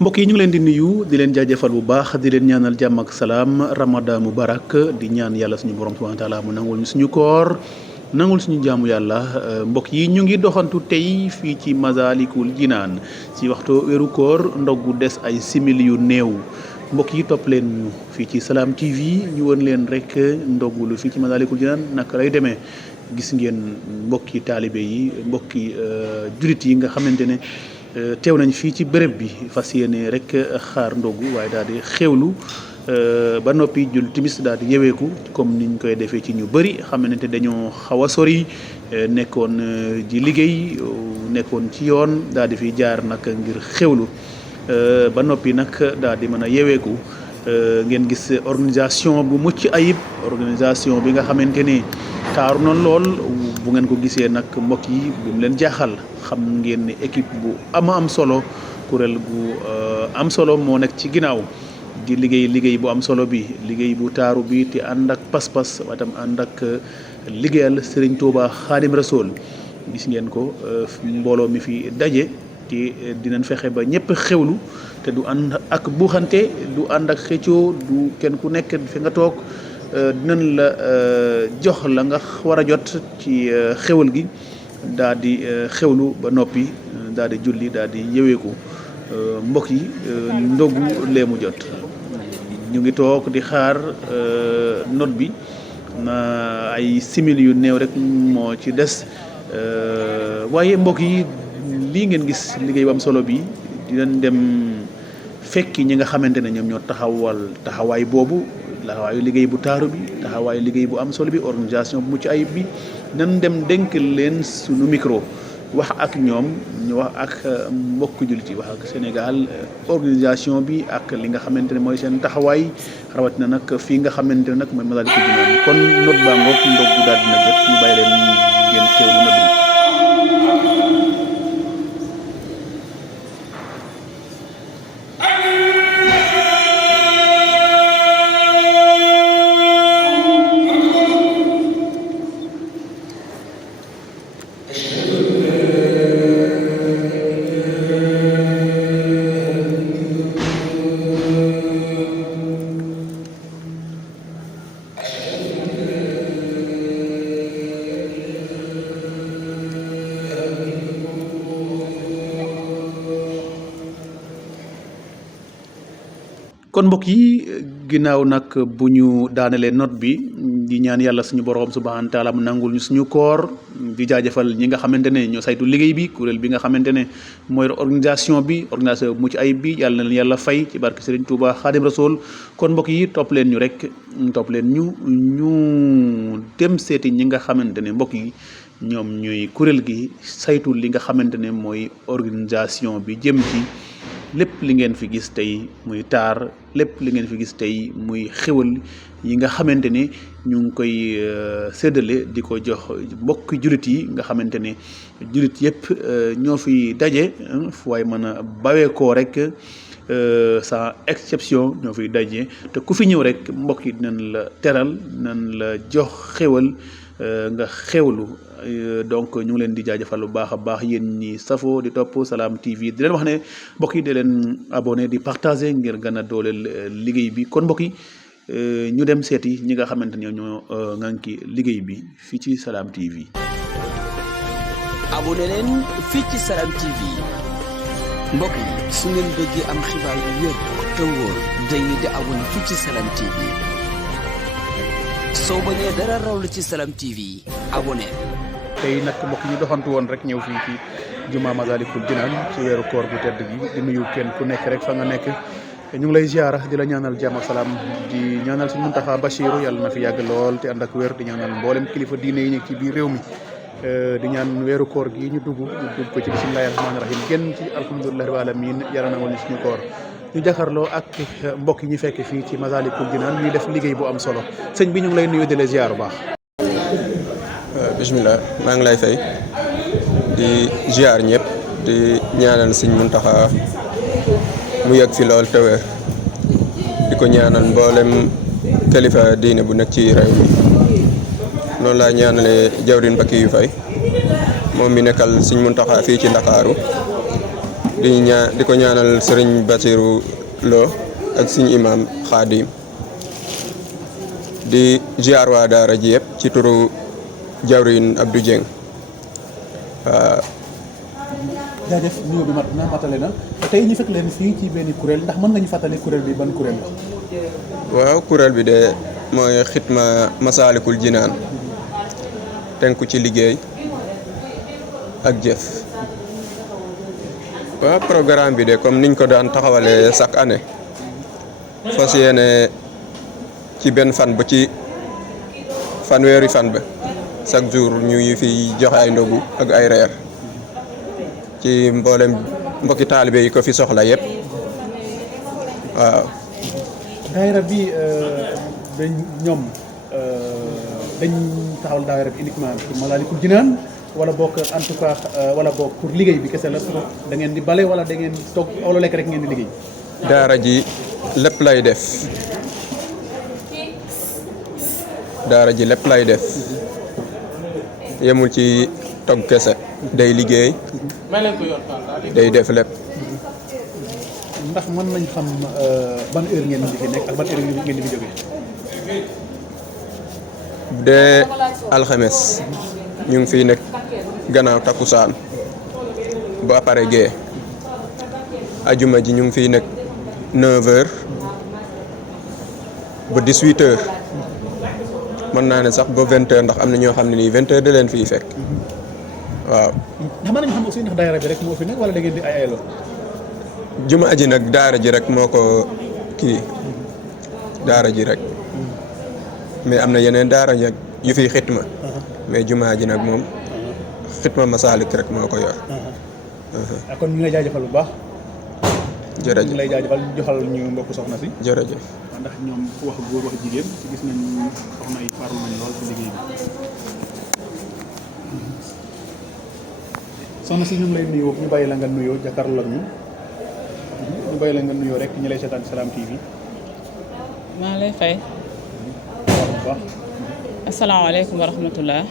mbokk yi ñu ngi leen di nuyu di leen jaajëfal bu baax di leen ñaanal jàmm ak salaam ramadan mubarak di ñaan yàlla suñu borom subhanahu wa taala mu nangul ñu suñu koor nangul suñu jaamu yàlla mbokk yi ñu ngi doxantu tey fii ci Masalikul Jinaan ci waxtu weeru koor ndogu des ay simili yu néew mbokk yi topp leen fii ci Salam TV ñu won leen rek ndogulu fii ci Masalikul Jinaan naka lay demee gis ngeen mbokki taalibe yi mbokki julit yi nga xamante ne teew nañ fii ci béréb bi fas yéene rek xaar ndogu waaye daal di xewlu ba noppi jul timis daal di yeweeku comme niñ koy defee ci ñu bëri xamante dañoo xaw a sori nekkoon ji liggéey nekkoon ci yoon daal di fi jaar nag ngir xewlu ba noppi nag daal di mën a yeweeku ngeen gis organisation bu mucc ayib organisation bi nga xamante ni taaru na lool bu ngeen ko gisee nag mbokk yi bu mu leen jaaxal xam ngeen ni équipe bu am solo kuréel gu am solo moo nekk ci ginnaaw di liggéey bu am solo bi liggéey bu taaru bi te ànd ak pas-pas waaye tam ànd ak liggéeyal Serigne Touba Xaadim Rasool gis ngeen ko mbooloo mi fi daje te dinañ fexe ba ñëpp xewlu te du ànd ak buuxante du ànd ak xëccoo du kenn ku nekk fi nga toog dinañ la jox la nga war a jot ci xewal gi daal di xewlu ba noppi daal di julli daal di yeweeku mbokk yi ndogu leemu jot ñu ngi toog di xaar note bi na ay simili yu néew rek moo ci des waaye mbokk yi lii ngeen gis liggéey bu am solo bi dinañ dem fekki ñi nga xamante ne ñoom ñoo taxawaay boobu taxawaayu liggéey bu taaru bi taxawaayu liggéey bu am solo bi organisation bu mucc ayib bi nan dem dénk leen suñu micro wax ak ñoom ñu wax ak mbokk jullit yi wax ak Sénégal organisation bi ak li nga xamante ne mooy seen taxawaay rawatina nag fii nga xamante ne nag mooy Masalikul Jinaan kon note baa ngoog ndog bu daal dina jot ñu bàyyi leen ngeen teewlu note bi. kon mbokk yi ginnaaw nag bu ñu daanelee note bi di ñaan yàlla suñu borom subhanahu wa taala mu nangul ñu suñu koor di jaajëfal ñi nga xamante ne ñoo saytu liggéey bi kuréel bi nga xamante ne mooy organisation bi mu ci ayib bi yàlla na leen yàlla fay ci barke Serigne Touba Khadim Rasoul kon mbokk yi topp leen ñu dem seeti ñi nga xamante ne mbokk yi ñoom ñooy kuréel gi saytu li nga xamante ne mooy organisation bi jëm ci lépp li ngeen fi gis tey muy taar lépp li ngeen fi gis tey muy xéwal yi nga xamante ne ñu ngi koy séddale di ko jox mbokki jullit yi nga xamante ne jullit yëpp ñoo fi daje fu waay mën a baweekoo rek sans exception ñoo fiy daje te ku fi ñëw rek mbokk yi dinañ la teral dinañ la jox xéwal nga xewlu donc ñu ngi leen di jaajëfal bu baax a baax yéen ñi safoo di topp Salam TV di leen wax ne mbokk yi di leen abonné di partager ngir gën a dooleel liggéey bi kon mbokk yi ñu dem seeti ñi nga xamante ne ñoo ŋànki liggéey bi fii ci Salam TV. abonné leen fii ci Salam TV mbokk yi su ngeen bëggee am xibaar yu wér te wóor dañuy di abonné fii ci Salam TV. soo bañee dara raw la ci Salam TV abonné. tey nag mbokk ñu doxantu woon rek ñëw fii ci juma Masalikul Jinaan ci weeru koor bu tedd gi di nuyu kenn ku nekk rek fa nga nekk ñu ngi lay ziara di la ñaanal jàmm ak salaam di ñaanal suñu Muntaxa Bachiru yàlla na fi yàgg lool te ànd ak wér di ñaanal mboolem kilifa diine yi nekk ci biir réew mi di ñaan weeru koor gi ñu dugg ko ci bismillahi rahmaani rahim génn ci alhamdulillahi rabbil alamin yàlla na woon suñu koor ñu jàkkaarloo ak mbokk yi ñu fekk fii ci Masalikul Jinaan ñuy def liggéey bu am solo sëñ bi ñu ngi lay nuyu di la ziar bu baax. bismillah maa ngi lay fay di ziar ñëpp di ñaanal sëñ Muntaxa mu yegg fi lool te wér di ko ñaanal mboolem kilifa diine bu nekk ci réew mi noonu laa ñaanalee jawrin Mbacke yu fay moom mi nekkal sëñ Muntaxa fii ci Ndakaaru di ko ñaanal sëriñ Basiru Lo ak suñu imam Xaadim di ziar waa daara ji yëpp ci turu jawrin Abdou Dieng waaw. jaajëf nuyoo bi mat na matale na tey ñu fekk leen fii ci benn kuréel ndax mën nga ñu fàttali kuréel bi ban kuréel la. waaw kuréel bi de mooy xitma Masaalikul Jinaan tënku ci liggéey ak jëf. waaw programme bi de comme niñ ko daan taxawalee chaque année fas yéene ci benn fan ba ci fanweeri fan ba chaque jour ñu fi joxe ay ndogu ak ay reer ci mboolem mbokki taalibe yi ko fi soxla yëpp waaw. daayira bi dañ ñoom dañ taxawal daayira bi uniquement pour Masaalikul Jinaan wala bokk en tout cas wala bokk pour liggéey bi kese la da ngeen di bale wala da ngeen toog wala lekk rek ngeen di liggéey. daara ji lépp lay def daara ji lépp lay def yemul ci togg kese day liggéey day def lépp. ndax mën nañ xam ban heure ngeen di fi nekk ak ban heure ngeen di fi jógee. bu dee alxames ñu ngi fiy nekk gannaaw takkusaan ba pare gee ajuma ji ñu ngi fiy nekk 9h ba 18h mën naa ne sax ba 20h ndax am na ñoo xam ne nii 20h da leen fiy fekk waaw. ndax mën nañu xam aussi ndax daayira bi rek moo fi nekk wala da ngeen di ay aylo. juma ji nag daara ji rek moo ko kii daara ji rek mais am na yeneen daara yu fiy xitma mais juma ji nag moom xitma Masaalik rek moo ko yor. kon ñu ngi lay jaajëfal bu baax. jërëjëf ñu ngi lay jaajëfal joxal ñu mbokk soxna si. jërëjëf. ndax ñoom ku wax góor wax jigéen gis nañ soxna yi farlu nañ lool ci liggéey bi. soxna si ñu ngi lay nuyoo ñu bàyyi la nga nuyoo jàkkaarloo ak ñu bàyyi la nga nuyoo rek ñu lay seetaan Salam TV. maa lay fay. waaw bu baax. asalaamaaleykum wa rahmatullah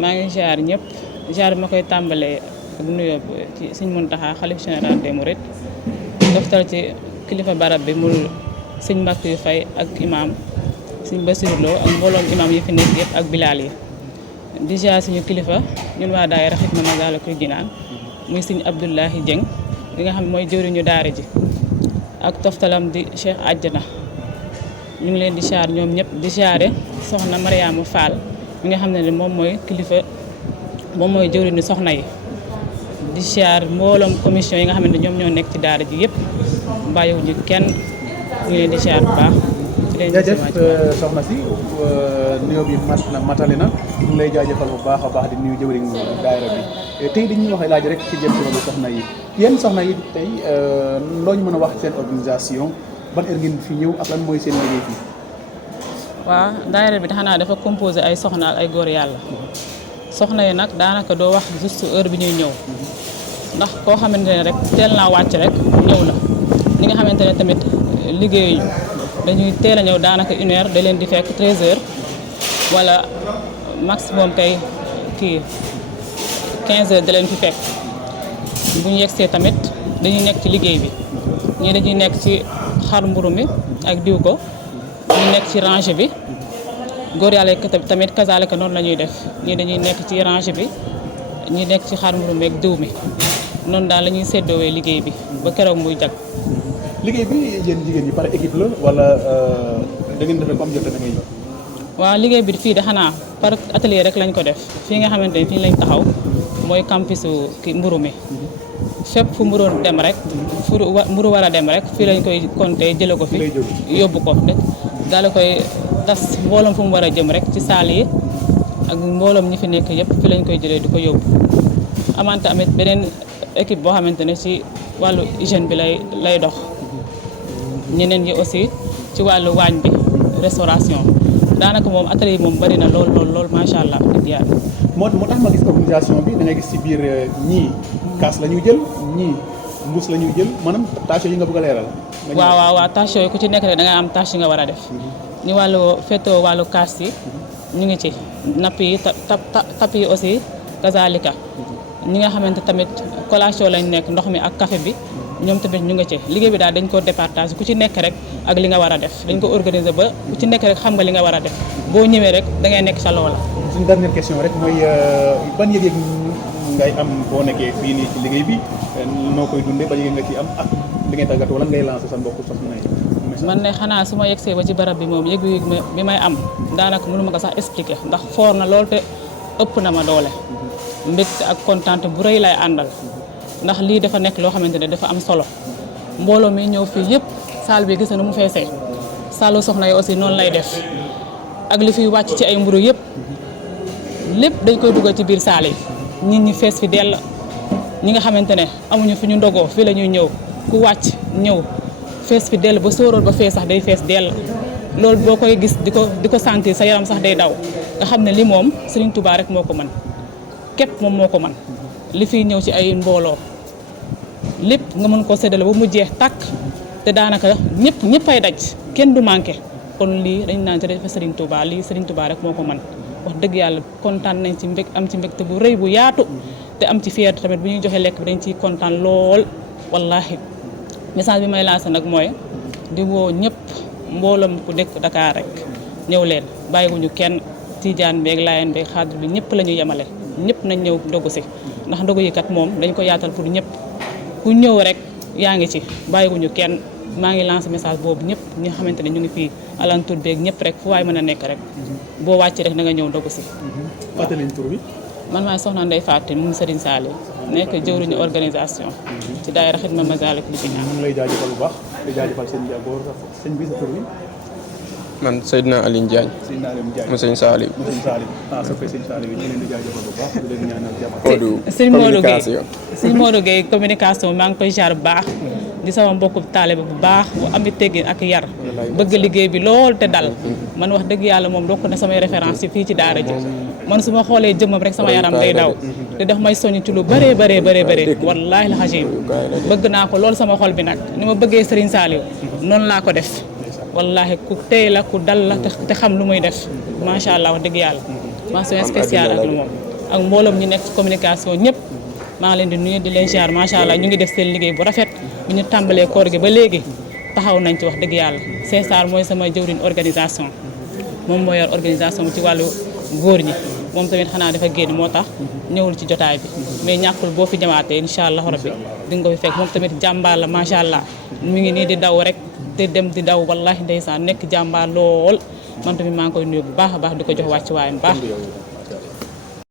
maa ngi ziar ñëpp ziar bi ma koy tàmbalee ak nuyoo ci Sëñ Muntaxa xalif général des mourides doftal ci kilifa barab bi mu Sëñ Mbàkke yu fay ak imaam Sëñ Basiru Lo ak mbooloom imaam yi fi nekk yëpp ak bilaal yi di ziar suñu kilifa ñun waa daayira Xidma Masaalikul Jinaan muy Sëñ Abdoulahi Dieng li nga xam ne mooy jëwriñu daara ji ak toftalam di Cheikh Àjjana ñu ngi leen di ziar ñoom ñëpp di ziare soxna Mariama Fall mi nga xam ne moom mooy kilifa moom mooy jëwriñu soxna yi di ziar mbooloom commission yi nga xam ne ñoom ñoo nekk ci daara ji yëpp bàyyiwuñu kenn ñu ngi leen di ziar bu baax. jaajëf soxna si nuyoo bi mat na matale na ñu ngi lay jaajëfal bu baax a baax di nuyu jëwriñ daayira bi tey dañuy wax laaj rek ci jëm ci wàllu soxna yi yéen soxna yi tey loo ñu mën a wax seen organisation ban heure ngeen fi ñëw ak lan mooy seen liggéey fii. waaw daayira bi xanaa dafa composé ay soxna ak ay góor yàlla soxna yi nag daanaka doo wax juste heure bi ñuy ñëw ndax koo xamante ne rek teel naa wàcc rek ñëw la ñi nga xamante ne tamit liggéeyuñu dañuy teel a ñëw daanaka 1h da leen di fekk 13h wala maximum kay kii 15h da leen fi fekk bu ñu yegsee tamit dañuy nekk ci liggéey bi ñii dañuy nekk ci xar mburu mi ak diw ko ñu nekk ci rangée bi góor yàlla tamit kazaalika noonu la ñuy def ñii dañuy nekk ci rangée bi ñi nekk ci xar mburu mi ak diw mi noonu daal la ñuy séddoowee liggéey bi ba keroog muy jag. liggéey bi yéen jigéen ñi par équipe la wala da ngeen def comme jot na ngay. waaw liggéey bi fii de xanaa par atelier rek lañ ko def fii nga xamante ne fii lañ taxaw mooy campusu ki mburu mi fépp fu mburu dem rek fu mburu war a dem rek fii lañ koy compter jële ko fi yóbbu ko daal koy tas mbooloom fu mu war a jëm rek ci saal yi ak mbooloom ñi fi nekk yëpp fii lañ koy jëlee di ko yóbbu amante amit beneen équipe boo xamante ne ci wàllu hygiène bi lay dox ñeneen yi aussi ci wàllu waañ bi restauration daanaka moom atelier yi moom bari na lool macha allah dëgg yàlla. moo tax ma gis organisation bi da ngay gis ci biir ñii kaas la ñuy jël ñii mbuus la ñuy jël maanaam tâche yi nga bëgg a leeral. waaw tâche yooyu ku ci nekk rek da nga am tâche yi nga war a def. ñu wàllu féetoo wàllu kaas yi ñu ngi ci napp yi tap yi aussi kazalika ñi nga xamante tamit collation lañ nekk ndox mi ak café bi ñoom tamit ñu nga ci liggéey bi daal dañ ko départage ku ci nekk rek ak li nga war a def dañ ko organiser ba ku ci nekk rek xam nga li nga war a def boo ñëwee rek da ngay nekk sa loola. suñu dernière question rek mooy ban yëg-yëg ngay am boo nekkee fii nii ci liggéey bi noo koy dundee ban yëg nga ci am ak li ngay tàggatoo lan ngay lancer sa mbokku soxna yi. man ne xanaa su ma yegsee ba ci barab bi moom yëg bi may am daanaka mënu ma ko sax expliquer ndax foor na lool te ëpp na ma doole. mbégte ak kontaante bu rëy lay àndal ndax lii dafa nekk loo xamante ne dafa am solo mbooloo mi ñëw fii yëpp salle bi gis na nu mu feesee saalu soxna yi aussi noonu lay def ak li fiy wàcc ci ay mburu yëpp lépp dañ koy dugal ci biir salle yi nit ñi fees fi dell ñi nga xamante ne amuñu fi ñu ndogoo fii la ñuy ñëw ku wàcc ñëw fees fi dell ba sóoróol ba fees sax day fees dell loolu boo koy gis di ko sentir sa yaram sax day daw nga xam ne li moom Serigne Touba rek moo ko mën képp moom moo ko mën li fiy ñëw ci ay mbooloo lépp nga mën koo séddale ba mu jeex tàkk te daanaka ñëpp ay daj kenn du manqué kon lii dañ naan ci dafa Serigne Touba lii Serigne Touba rek moo ko mën wax dëgg yàlla kontaan nañ ci am ci mbégte bu rëy bu yaatu te am ci fierté tamit bu ñuy joxe lekk bi dañ ciy kontaan lool wallahi message bi may lancé nag mooy di woo ñëpp mboolam ku nekk Dakar rek ñëw leen bàyyiwuñu kenn Tijaan beeg Laayeen beeg xaadir bi ñëpp la ñu yemale ñëpp nañ ñëw ndogu si ndax ndogu yi kat moom dañ ko yaatal pour ñëpp ku ñëw rek yaa ngi ci bàyyiwuñu kenn maa ngi lancé message boobu ñëpp ñi nga xamante ne ñu ngi fii alentour beeg ñëpp rek fu waay mën a nekk rek boo wàcc rek na nga ñëw ndogu si. fàttali tur bi. man maay soxna Ndeye Fatou mu Serigne Saliou nekk jëwriñu organisation ci daayira Xidma Masaalikul Jinaan. ñu ngi lay jaajëfal bu baax di jaajëfal seen njaboot sëñ bi sa tur bi. man Seydina Aline Diagne. Seydina Aline Diagne mu sëñ Saliou. mu sëñ Saliou soppee sëñ Saliou ñu ngi leen di jaajëfal bu baax di leen ñaanal jàmm. sëñ Modou Gueye sëñ Modou Gueye communication maa ngi koy jaar bu baax di sama mbokku taalibe bu baax bu am teggin ak yar bëgg liggéey bi lool te dal man wax dëgg yàlla moom dokk na samay référence ci fii ci daara ji man su ma xoolee jëmmam rek sama yaram day daw te daf may soññ ci lu bëree wallaahi la xasim bëgg naa ko lool sama xol bi nag ni ma bëggee Serigne Saliou noonu laa ko def wallaahi ku tey la ku dal la te xam lu muy def macha allah wax dëgg yàlla mention spéciale ak lu moom ak mbooloom ñi nekk ci communication ñëpp maa ngi leen di nuyu di leen ziar macha allah ñu ngi def seen liggéey bu rafet bu ñu tàmbalee koor gi ba léegi taxaw nañ ci wax dëgg yàlla César mooy sama jëwriñ organisation moom moo yor organisation ci wàllu góor ñi moom tamit xanaa dafa génn moo tax ñëwul ci jotaay bi mais ñàkkul boo fi jamaatee incha allah rabbi di nga ko fi fekk moom tamit jàmbaar la macha allah mi ngi nii di daw rek te dem di daw wallahi ndeysaan nekk jàmbaar lool man tamit maa ngi koy nuyu bu baax a baax di ko jox wàcc waayam baax